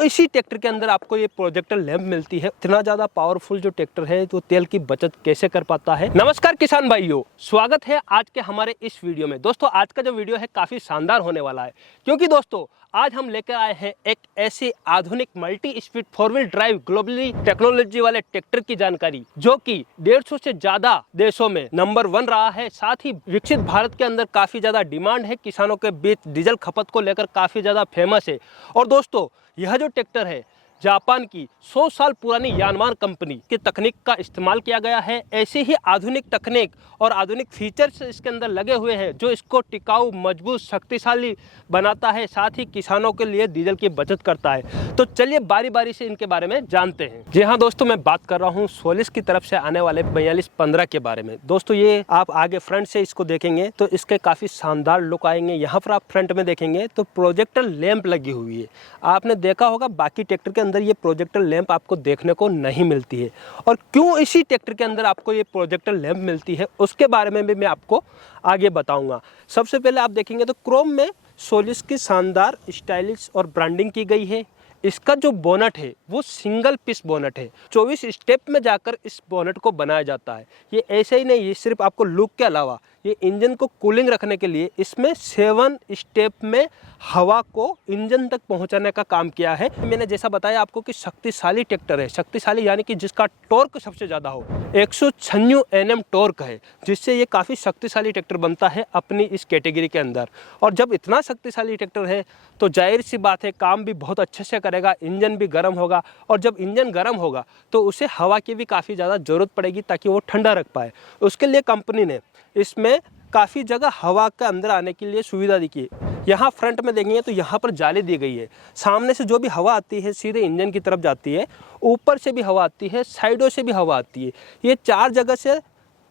क्यों इसी ट्रैक्टर के अंदर आपको ये प्रोजेक्टर लैंप मिलती है? इतना ज़्यादा पावरफुल जो ट्रैक्टर है तो तेल की बचत कैसे कर पाता है? नमस्कार किसान भाइयों, स्वागत है आज के हमारे इस वीडियो में। दोस्तों आज का जो वीडियो है काफ़ी शानदार होने वाला है, क्योंकि दोस्तों आज हम लेकर आए हैं एक ऐसी आधुनिक multi speed 4 wheel drive globally technology वाले ट्रैक्टर की जानकारी, जो कि 150 से ज्यादा देशों में नंबर 1 रहा है। साथ ही विकसित भारत के अंदर काफी ज्यादा डिमांड है, किसानों के बीच डीजल खपत को लेकर काफी ज्यादा फेमस है। और दोस्तों यह जो ट्रैक्टर है जापान की 100 साल पुरानी यानमार कंपनी की तकनीक का इस्तेमाल किया गया है। ऐसी ही आधुनिक तकनीक और आधुनिक फीचर्स इसके अंदर लगे हुए हैं जो इसको टिकाऊ, मजबूत, शक्तिशाली बनाता है, साथ ही किसानों के लिए डीजल की बचत करता है। तो चलिए बारी बारी से इनके बारे में जानते हैं। जी हाँ दोस्तों, मैं बात कर रहा हूँ सोलिस की तरफ से आने वाले 4215 के बारे में। दोस्तों ये आप आगे फ्रंट से इसको देखेंगे तो इसके काफ़ी शानदार लुक आएंगे। यहाँ पर आप फ्रंट में देखेंगे तो प्रोजेक्टर लैंप लगी हुई है। आपने देखा होगा बाकी ट्रैक्टर के अंदर ये प्रोजेक्टर लैंप आपको देखने को नहीं मिलती है। और क्यों इसी ट्रैक्टर के अंदर आपको ये प्रोजेक्टर लैंप मिलती है उसके बारे में भी मैं आपको आगे बताऊंगा। सबसे पहले आप देखेंगे तो क्रोम में सोलिस की शानदार स्टाइलिश और ब्रांडिंग की गई है। इसका जो बोनट है वो सिंगल पीस बोनट है। 24 स्टेप में जाकर इस बोनट को बनाया जाता है। ये ऐसे ही नहीं, ये सिर्फ आपको लुक के अलावा ये इंजन को कूलिंग रखने के लिए इसमें 7 स्टेप में हवा को इंजन तक पहुंचाने का काम किया है। मैंने जैसा बताया आपको कि शक्तिशाली ट्रैक्टर है। शक्तिशाली यानी कि जिसका टॉर्क सबसे ज़्यादा हो, 196 Nm टॉर्क है, जिससे ये काफ़ी शक्तिशाली ट्रैक्टर बनता है अपनी इस कैटेगरी के अंदर। और जब इतना शक्तिशाली ट्रैक्टर है तो जाहिर सी बात है काम भी बहुत अच्छे से करेगा, इंजन भी गर्म होगा। और जब इंजन गर्म होगा तो उसे हवा की भी काफ़ी ज़्यादा ज़रूरत पड़ेगी ताकि वो ठंडा रख पाए। उसके लिए कंपनी ने इसमें काफ़ी जगह हवा के अंदर आने के लिए सुविधा दी की। यहाँ फ्रंट में देखेंगे तो यहाँ पर जाली दी गई है। सामने से जो भी हवा आती है सीधे इंजन की तरफ जाती है, ऊपर से भी हवा आती है, साइडों से भी हवा आती है। ये 4 जगह से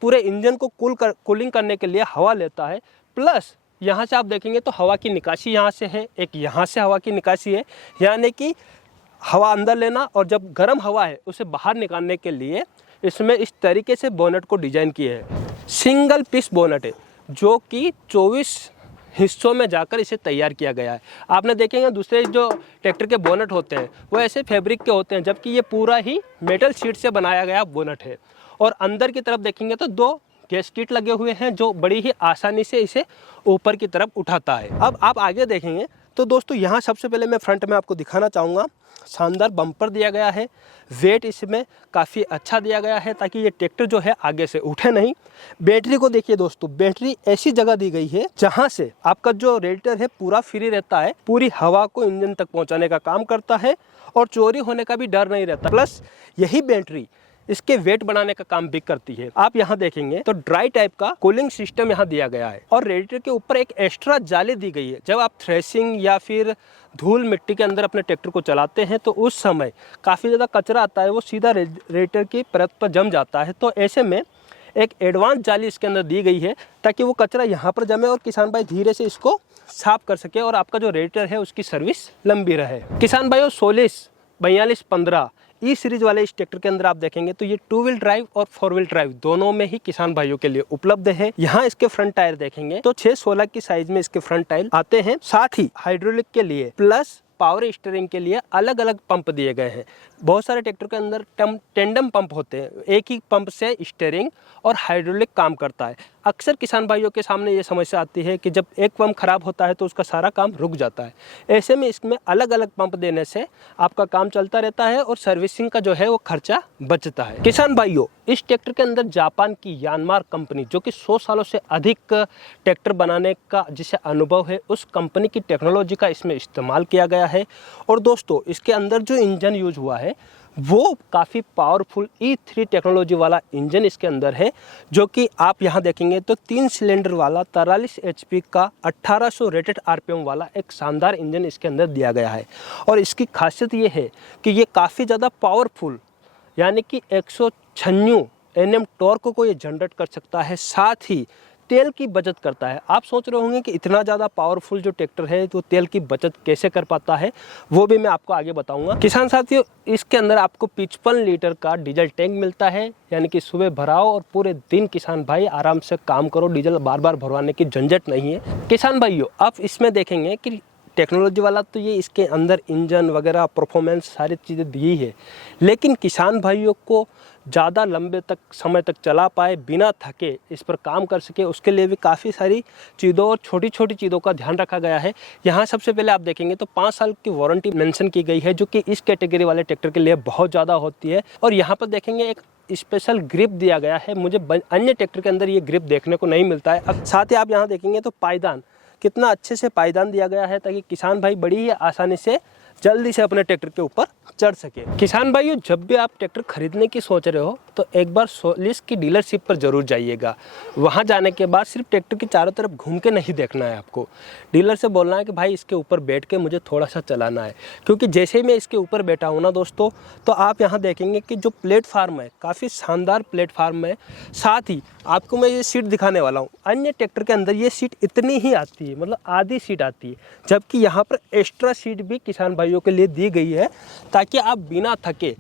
पूरे इंजन को कूलिंग करने के लिए हवा लेता है। प्लस यहाँ से आप देखेंगे तो हवा की निकासी यहाँ से है, एक यहाँ से हवा की निकासी है, यानी कि हवा अंदर लेना और जब गर्म हवा है उसे बाहर निकालने के लिए इसमें इस तरीके से बोनट को डिजाइन किए है। सिंगल पीस बोनट है जो कि 24 हिस्सों में जाकर इसे तैयार किया गया है। आपने देखेंगे दूसरे जो ट्रैक्टर के बोनट होते हैं वो ऐसे फैब्रिक के होते हैं, जबकि ये पूरा ही मेटल शीट से बनाया गया बोनट है। और अंदर की तरफ देखेंगे तो 2 गैस्केट लगे हुए हैं जो बड़ी ही आसानी से इसे ऊपर की तरफ उठाता है। अब आप आगे देखेंगे तो दोस्तों यहाँ सबसे पहले मैं फ्रंट में आपको दिखाना चाहूँगा, शानदार बम्पर दिया गया है। वेट इसमें काफ़ी अच्छा दिया गया है ताकि ये ट्रैक्टर जो है आगे से उठे नहीं। बैटरी को देखिए दोस्तों, बैटरी ऐसी जगह दी गई है जहां से आपका जो रेडिएटर है पूरा फ्री रहता है, पूरी हवा को इंजन तक पहुंचाने का काम करता है और चोरी होने का भी डर नहीं रहता। प्लस यही बैटरी इसके वेट बढ़ाने का काम भी करती है। आप यहाँ देखेंगे तो ड्राई टाइप का कूलिंग सिस्टम यहाँ दिया गया है और रेडिएटर के ऊपर एक एक्स्ट्रा जाली दी गई है। जब आप थ्रेसिंग या फिर धूल मिट्टी के अंदर अपने ट्रैक्टर को चलाते हैं तो उस समय काफ़ी ज़्यादा कचरा आता है, वो सीधा रेडिएटर की परत पर जम जाता है। तो ऐसे में एक एडवांस जाली इसके अंदर दी गई है ताकि वो कचरा यहाँ पर जमे और किसान भाई धीरे से इसको साफ कर सके और आपका जो रेडिएटर है उसकी सर्विस लंबी रहे। किसान भाइयों, सोलिस 4215 ई सीरीज वाले इस ट्रैक्टर के अंदर आप देखेंगे तो ये 2 व्हील ड्राइव और 4 व्हील ड्राइव दोनों में ही किसान भाइयों के लिए उपलब्ध है। यहाँ इसके फ्रंट टायर देखेंगे तो 616 की साइज में इसके फ्रंट टायर आते हैं। साथ ही हाइड्रोलिक के लिए प्लस पावर स्टीयरिंग के लिए अलग अलग पंप दिए गए हैं। बहुत सारे ट्रैक्टर के अंदर टेंडम पंप होते हैं, एक ही पंप से स्टीयरिंग और हाइड्रोलिक काम करता है। अक्सर किसान भाइयों के सामने ये समस्या आती है कि जब एक पंप खराब होता है तो उसका सारा काम रुक जाता है। ऐसे में इसमें अलग अलग पंप देने से आपका काम चलता रहता है और सर्विसिंग का जो है वो खर्चा बचता है। किसान भाइयों, इस ट्रैक्टर के अंदर जापान की यानमार कंपनी, जो कि 100 सालों से अधिक ट्रैक्टर बनाने का जिसे अनुभव है, उस कंपनी की टेक्नोलॉजी का इसमें इस्तेमाल किया गया है। और दोस्तों इसके अंदर जो इंजन यूज हुआ है वो काफ़ी पावरफुल E3 टेक्नोलॉजी वाला इंजन इसके अंदर है, जो कि आप यहाँ देखेंगे तो 3 सिलेंडर वाला 43 HP का 1800 रेटेड RPM वाला एक शानदार इंजन इसके अंदर दिया गया है। और इसकी खासियत ये है कि ये काफ़ी ज़्यादा पावरफुल यानी कि 196 Nm टॉर्क को ये जनरेट कर सकता है, साथ ही तेल की बचत करता है। आप सोच रहे होंगे कि इतना ज़्यादा पावरफुल जो ट्रैक्टर है तो तेल की बचत कैसे कर पाता है, वो भी मैं आपको आगे बताऊंगा। किसान साथियों, इसके अंदर आपको 55 लीटर का डीजल टैंक मिलता है, यानी कि सुबह भराओ और पूरे दिन किसान भाई आराम से काम करो, डीजल बार बार भरवाने की झंझट नहीं है। किसान भाइयों, आप इसमें देखेंगे कि टेक्नोलॉजी वाला तो ये इसके अंदर इंजन वगैरह परफॉर्मेंस सारी चीज़ें दी है, लेकिन किसान भाइयों को ज़्यादा लंबे तक समय तक चला पाए, बिना थके इस पर काम कर सके, उसके लिए भी काफ़ी सारी चीज़ों और छोटी छोटी चीज़ों का ध्यान रखा गया है। यहाँ सबसे पहले आप देखेंगे तो 5 साल की वारंटी मेंशन की गई है, जो कि इस कैटेगरी वाले ट्रैक्टर के लिए बहुत ज़्यादा होती है। और यहाँ पर देखेंगे एक स्पेशल ग्रिप दिया गया है, मुझे अन्य ट्रैक्टर के अंदर ये ग्रिप देखने को नहीं मिलता है। अब साथ ही आप यहाँ देखेंगे तो पायदान, कितना अच्छे से पायदान दिया गया है, ताकि किसान भाई बड़ी ही आसानी से जल्दी से अपने ट्रैक्टर के ऊपर चढ़ सके। किसान भाइयों, जब भी आप ट्रैक्टर खरीदने की सोच रहे हो तो एक बार सोलिस की डीलरशिप पर जरूर जाइएगा। वहां जाने के बाद सिर्फ ट्रैक्टर की चारों तरफ घूम के नहीं देखना है, आपको डीलर से बोलना है कि भाई इसके ऊपर बैठ के मुझे थोड़ा सा चलाना है। क्योंकि जैसे ही मैं इसके ऊपर बैठा हूँ ना दोस्तों, तो आप यहाँ देखेंगे कि जो प्लेटफार्म है काफ़ी शानदार प्लेटफार्म है। साथ ही आपको मैं ये सीट दिखाने वाला हूँ, अन्य ट्रैक्टर के अंदर ये सीट इतनी ही आती है, मतलब आधी सीट आती है, जबकि यहाँ पर एक्स्ट्रा सीट भी किसान भाइयों के लिए दी गई है, ताकि आप बिना थके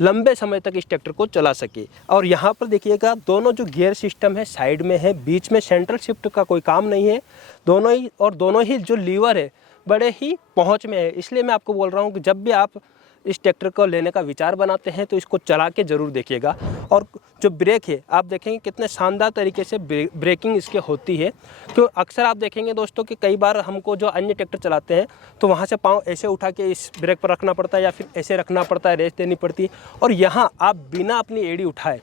लंबे समय तक इस ट्रैक्टर को चला सके। और यहाँ पर देखिएगा दोनों जो गियर सिस्टम है साइड में है, बीच में सेंट्रल शिफ्ट का कोई काम नहीं है। दोनों ही जो लीवर है बड़े ही पहुँच में है। इसलिए मैं आपको बोल रहा हूँ कि जब भी आप इस ट्रैक्टर को लेने का विचार बनाते हैं तो इसको चला के ज़रूर देखिएगा। और जो ब्रेक है आप देखेंगे कितने शानदार तरीके से ब्रेकिंग इसके होती है। तो अक्सर आप देखेंगे दोस्तों कि कई बार हमको जो अन्य ट्रैक्टर चलाते हैं तो वहाँ से पाँव ऐसे उठा के इस ब्रेक पर रखना पड़ता है, या फिर ऐसे रखना पड़ता है, रेस देनी पड़ती है। और यहाँ आप बिना अपनी एड़ी उठाए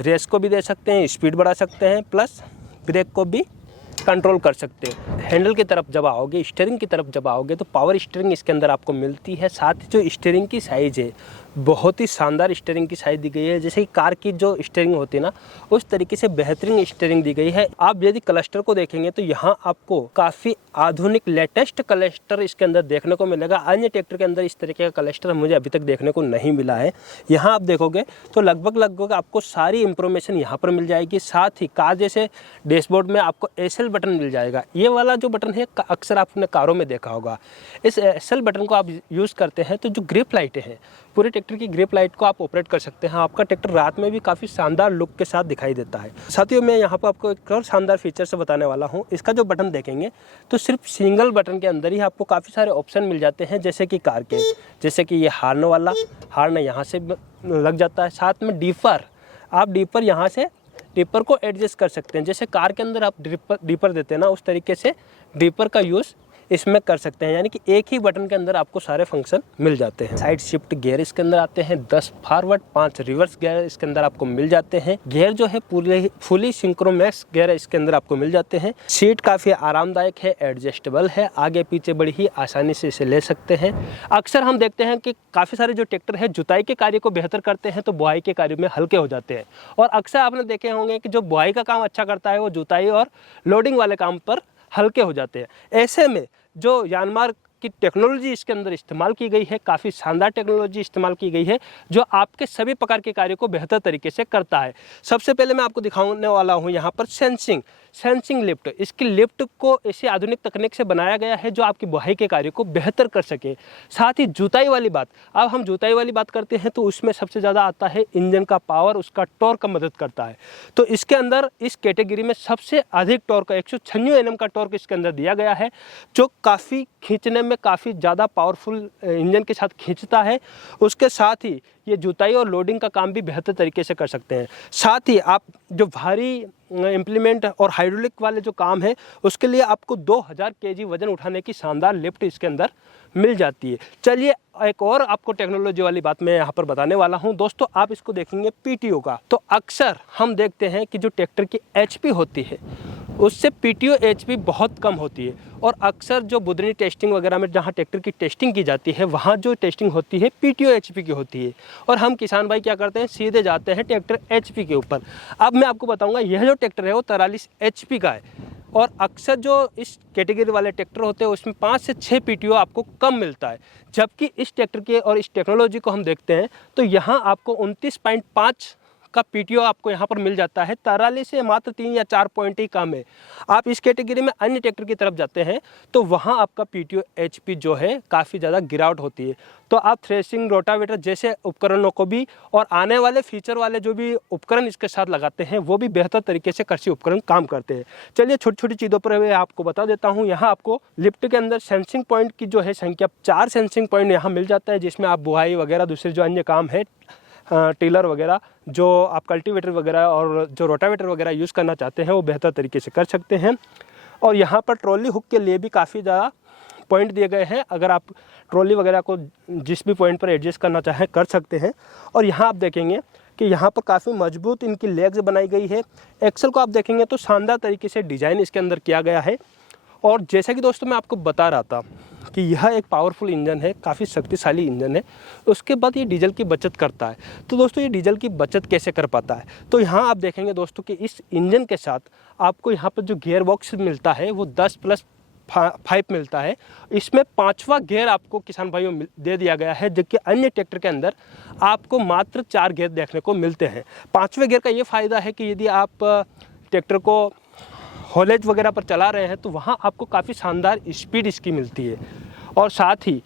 रेस को भी दे सकते हैं, स्पीड बढ़ा सकते हैं, प्लस ब्रेक को भी कंट्रोल कर सकते हैं। हैंडल की तरफ जब आओगे, स्टीयरिंग की तरफ जब आओगे, तो पावर स्टीयरिंग इसके अंदर आपको मिलती है। साथ ही जो स्टीयरिंग की साइज़ है बहुत ही शानदार स्टीयरिंग की साइज़ दी गई है। जैसे कि कार की जो स्टीयरिंग होती है ना, उस तरीके से बेहतरीन स्टीयरिंग दी गई है। आप यदि क्लस्टर को देखेंगे तो यहाँ आपको काफ़ी आधुनिक लेटेस्ट क्लस्टर इसके अंदर देखने को मिलेगा। अन्य ट्रैक्टर के अंदर इस तरीके का क्लस्टर मुझे अभी तक देखने को नहीं मिला है। यहाँ आप देखोगे तो लगभग आपको सारी इंफॉर्मेशन यहाँ पर मिल जाएगी। साथ ही कार जैसे डैशबोर्ड में आपको SL बटन मिल जाएगा। ये वाला जो बटन है अक्सर आपने कारों में देखा होगा। इस SL बटन को आप यूज़ करते हैं तो जो ग्रिप लाइटें हैं, पूरे ट्रैक्टर की ग्रिप लाइट को आप ऑपरेट कर सकते हैं। आपका ट्रैक्टर रात में भी काफ़ी शानदार लुक के साथ दिखाई देता है। साथियों, मैं यहाँ पर आपको एक और शानदार फीचर से बताने वाला हूँ। इसका जो बटन देखेंगे तो सिर्फ सिंगल बटन के अंदर ही आपको काफ़ी सारे ऑप्शन मिल जाते हैं, जैसे कि कार के, जैसे कि ये हार्न वाला, हार्न यहाँ से लग जाता है। साथ में डीपर, आप डीपर यहाँ से डीपर को एडजस्ट कर सकते हैं। जैसे कार के अंदर आप डीपर देते हैं ना, उस तरीके से डीपर का यूज़ इसमें कर सकते हैं। यानी कि एक ही बटन के अंदर आपको सारे फंक्शन मिल जाते हैं। साइड शिफ्ट गियर इसके अंदर आते हैं, 10 फॉरवर्ड 5 रिवर्स गियर इसके अंदर आपको मिल जाते हैं। गियर जो है पूरे फुली सिंक्रोमैक्स गियर इसके अंदर आपको मिल जाते हैं। सीट काफ़ी आरामदायक है, एडजस्टेबल है, आगे पीछे बड़ी ही आसानी से इसे ले सकते हैं। अक्सर हम देखते हैं कि काफ़ी सारे जो ट्रैक्टर है जुताई के कार्य को बेहतर करते हैं तो बुआई के कार्य में हल्के हो जाते हैं। और अक्सर आपने देखे होंगे कि जो बुआई का काम अच्छा करता है वो जुताई और लोडिंग वाले काम पर हल्के हो जाते हैं। ऐसे में जो यानमार की टेक्नोलॉजी इसके अंदर इस्तेमाल की गई है, काफ़ी शानदार टेक्नोलॉजी इस्तेमाल की गई है, जो आपके सभी प्रकार के कार्यों को बेहतर तरीके से करता है। सबसे पहले मैं आपको दिखाने वाला हूँ यहाँ पर सेंसिंग लिफ्ट। इसकी लिफ्ट को ऐसी आधुनिक तकनीक से बनाया गया है जो आपकी बुआई के कार्य को बेहतर कर सके। साथ ही जुताई वाली बात, अब हम जुताई वाली बात करते हैं तो उसमें सबसे ज़्यादा आता है इंजन का पावर, उसका टॉर्क का मदद करता है। तो इसके अंदर इस कैटेगरी में सबसे अधिक टॉर्क 196 Nm का टॉर्क इसके अंदर दिया गया है, जो काफ़ी खींचने में काफ़ी ज़्यादा पावरफुल इंजन के साथ खींचता है। उसके साथ ही ये जुताई और लोडिंग का काम भी बेहतर तरीके से कर सकते हैं। साथ ही आप जो भारी इम्प्लीमेंट और हाइड्रोलिक वाले जो काम है उसके लिए आपको 2000 kg वजन उठाने की शानदार लिफ्ट इसके अंदर मिल जाती है। चलिए एक और आपको टेक्नोलॉजी वाली बात मैं यहाँ पर बताने वाला हूँ। दोस्तों, आप इसको देखेंगे PTO का, तो अक्सर हम देखते हैं कि जो ट्रैक्टर की HP होती है उससे PTO HP बहुत कम होती है। और अक्सर जो बुधनी टेस्टिंग वगैरह में जहाँ ट्रैक्टर की टेस्टिंग की जाती है वहाँ जो टेस्टिंग होती है PTO HP की होती है। और हम किसान भाई क्या करते हैं, सीधे जाते हैं ट्रैक्टर HP के ऊपर। अब मैं आपको बताऊँगा, यह जो ट्रैक्टर है वो 43 HP का है। और अक्सर जो इस कैटेगरी वाले ट्रैक्टर होते हैं उसमें 5 से 6 PTO आपको कम मिलता है। जबकि इस ट्रैक्टर के और इस टेक्नोलॉजी को हम देखते हैं तो यहाँ आपको 29.5 का पीटीओ आपको यहाँ पर मिल जाता है। 43 से मात्र 3 या 4 पॉइंट ही कम है। आप इस कैटेगरी में अन्य ट्रैक्टर की तरफ जाते हैं तो वहाँ आपका पीटीओ एचपी जो है काफ़ी ज़्यादा गिरावट होती है। तो आप थ्रेसिंग, रोटावेटर जैसे उपकरणों को भी और आने वाले फीचर वाले जो भी उपकरण इसके साथ लगाते हैं वो भी बेहतर तरीके से कृषि उपकरण काम करते हैं। चलिए छोटी छोटी चीज़ों पर मैं आपको बता देता हूँ। यहाँ आपको लिफ्ट के अंदर सेंसिंग पॉइंट की जो है संख्या 4 सेंसिंग पॉइंट यहाँ मिल जाता है, जिसमें आप बुआई वगैरह दूसरे जो अन्य काम है, टिलर वगैरह, जो आप कल्टीवेटर वगैरह और जो रोटावेटर वगैरह यूज़ करना चाहते हैं वो बेहतर तरीके से कर सकते हैं। और यहाँ पर ट्रॉली हुक के लिए भी काफ़ी ज़्यादा पॉइंट दिए गए हैं। अगर आप ट्रॉली वगैरह को जिस भी पॉइंट पर एडजस्ट करना चाहें कर सकते हैं। और यहाँ आप देखेंगे कि यहाँ पर काफ़ी मजबूत इनकी लेग्स बनाई गई है। एक्सल को आप देखेंगे तो शानदार तरीके से डिज़ाइन इसके अंदर किया गया है। और जैसा कि दोस्तों मैं आपको बता रहा था कि यह एक पावरफुल इंजन है, काफ़ी शक्तिशाली इंजन है। उसके बाद ये डीजल की बचत करता है। तो दोस्तों ये डीजल की बचत कैसे कर पाता है, तो यहाँ आप देखेंगे दोस्तों कि इस इंजन के साथ आपको यहाँ पर जो गियर बॉक्स मिलता है वो 10+5 मिलता है। इसमें 5वां गियर आपको किसान भाइयों दे दिया गया है, जबकि अन्य ट्रैक्टर के अंदर आपको मात्र 4 गियर देखने को मिलते हैं। 5वें गियर का ये फ़ायदा है कि यदि आप ट्रैक्टर को हॉलेज वगैरह पर चला रहे हैं तो वहाँ आपको काफ़ी शानदार स्पीड इसकी मिलती है। और साथ ही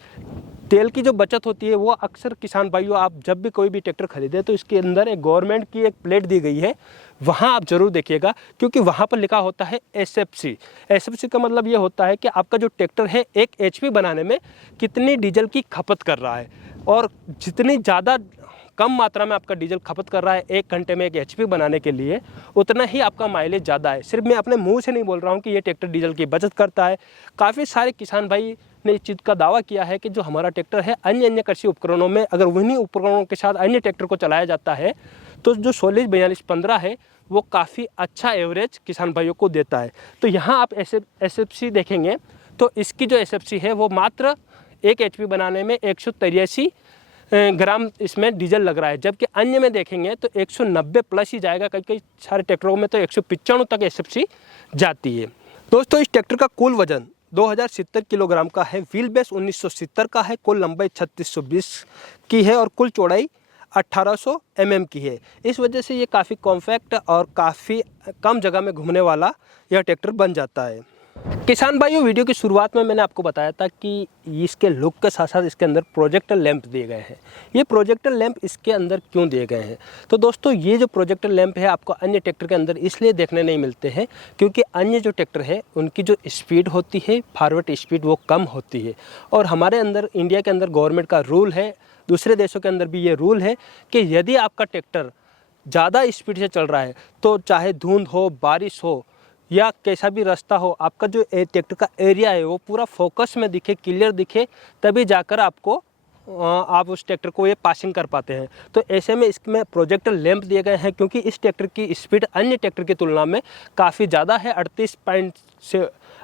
तेल की जो बचत होती है वो अक्सर किसान भाइयों, आप जब भी कोई भी ट्रैक्टर खरीदें तो इसके अंदर एक गवर्नमेंट की एक प्लेट दी गई है, वहाँ आप ज़रूर देखिएगा, क्योंकि वहाँ पर लिखा होता है एसएफसी। एसएफसी का मतलब ये होता है कि आपका जो ट्रैक्टर है 1 एचपी बनाने में कितनी डीजल की खपत कर रहा है। और जितनी ज़्यादा कम मात्रा में आपका डीजल खपत कर रहा है 1 घंटे में 1 एचपी बनाने के लिए, उतना ही आपका माइलेज ज़्यादा है। सिर्फ मैं अपने मुंह से नहीं बोल रहा हूँ कि ये ट्रैक्टर डीजल की बचत करता है। काफ़ी सारे किसान भाई ने इस चीज़ का दावा किया है कि जो हमारा ट्रैक्टर है अन्य कृषि उपकरणों में, अगर उन्हीं उपकरणों के साथ अन्य ट्रैक्टर को चलाया जाता है तो जो 164215 है वो काफ़ी अच्छा एवरेज किसान भाइयों को देता है। तो यहाँ आप एसएफसी देखेंगे तो इसकी जो एसएफसी है वो मात्र 1 एचपी बनाने में 183 ग्राम इसमें डीजल लग रहा है, जबकि अन्य में देखेंगे तो 190 प्लस ही जाएगा। कई सारे ट्रैक्टरों में तो 195 तक एसएफसी जाती है। दोस्तों इस ट्रैक्टर का कुल वजन 2070 किलोग्राम का है, व्हील बेस 1970 का है, कुल लंबाई 3620 की है और कुल चौड़ाई 1800 mm की है। इस वजह से ये काफ़ी कॉम्पैक्ट और काफ़ी कम जगह में घूमने वाला यह ट्रैक्टर बन जाता है। किसान भाइयों, वीडियो की शुरुआत में मैंने आपको बताया था कि इसके लुक के साथ साथ इसके अंदर प्रोजेक्टर लैंप दिए गए हैं। ये प्रोजेक्टर लैंप इसके अंदर क्यों दिए गए हैं, तो दोस्तों ये जो प्रोजेक्टर लैंप है आपको अन्य ट्रैक्टर के अंदर इसलिए देखने नहीं मिलते हैं क्योंकि अन्य जो ट्रैक्टर है उनकी जो स्पीड होती है, फॉरवर्ड स्पीड, वो कम होती है। और हमारे अंदर इंडिया के अंदर गवर्नमेंट का रूल है, दूसरे देशों के अंदर भी ये रूल है कि यदि आपका ट्रैक्टर ज़्यादा स्पीड से चल रहा है तो चाहे धुंध हो, बारिश हो या कैसा भी रास्ता हो, आपका जो ट्रैक्टर का एरिया है वो पूरा फोकस में दिखे, क्लियर दिखे, तभी जाकर आपको आप उस ट्रैक्टर को ये पासिंग कर पाते हैं। तो ऐसे में इसमें प्रोजेक्टर लैंप दिए गए हैं क्योंकि इस ट्रैक्टर की स्पीड अन्य ट्रैक्टर की तुलना में काफ़ी ज़्यादा है।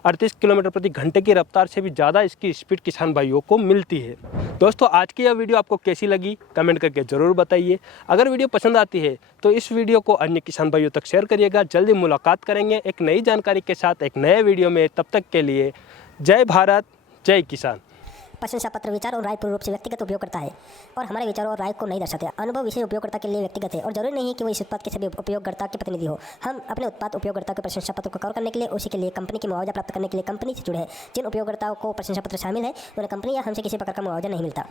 38 किलोमीटर प्रति घंटे की रफ्तार से भी ज़्यादा इसकी स्पीड किसान भाइयों को मिलती है। दोस्तों आज की यह वीडियो आपको कैसी लगी कमेंट करके ज़रूर बताइए। अगर वीडियो पसंद आती है तो इस वीडियो को अन्य किसान भाइयों तक शेयर करिएगा। जल्दी मुलाकात करेंगे एक नई जानकारी के साथ एक नए वीडियो में। तब तक के लिए जय भारत, जय किसान। प्रशंसा पत्र विचार और राय पूर्ण रूप से व्यक्तिगत उपयोग करता है और हमारे विचारों और राय को नहीं दर्शाते। अनुभव विषय उपयोगकर्ता के लिए व्यक्तिगत है और जरूरी नहीं है कि वो इस उत्पाद के सभी उपयोगकर्ता के प्रतिनिधि हो। हम अपने उत्पाद उपयोगकर्ता के प्रशंसा पत्र को कवर करने के लिए, उसी के लिए कंपनी की मुआवजा प्राप्त करने के लिए कंपनी से जुड़े हैं। जिन उपयोगकर्ताओं को प्रशंसा पत्र शामिल है उन्हें कंपनी या हमसे किसी प्रकार का मुआवजा नहीं मिलता।